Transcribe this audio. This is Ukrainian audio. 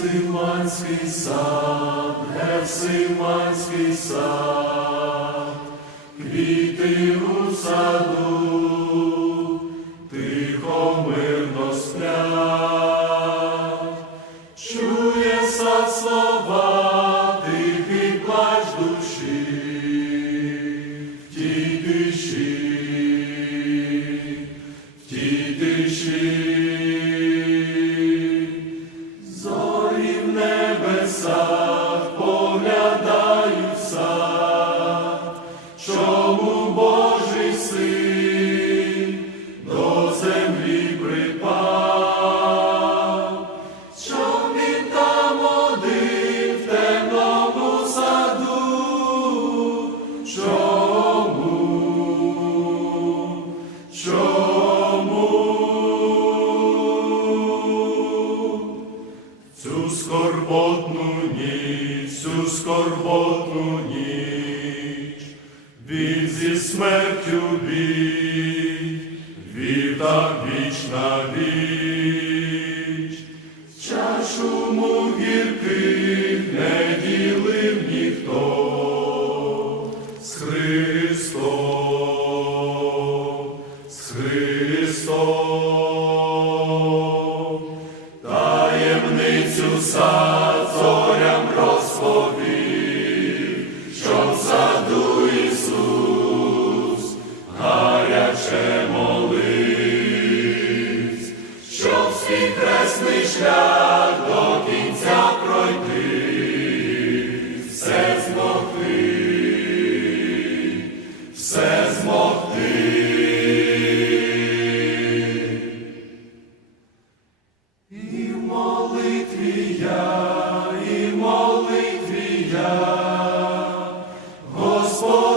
Гефсиманський сад, Гефсиманський сад, квіти у саду, тихо мирно сплять, чує сад слова, тихий плач душі, в тій тиші, в тій тиші. Скорботну ніч, цю скорботну ніч, він зі смертю бій, віта віч на віч, чашу му гірких не ділив ніхто з Христом, з Христом. Сад зорям розповів, і молитві я, Господа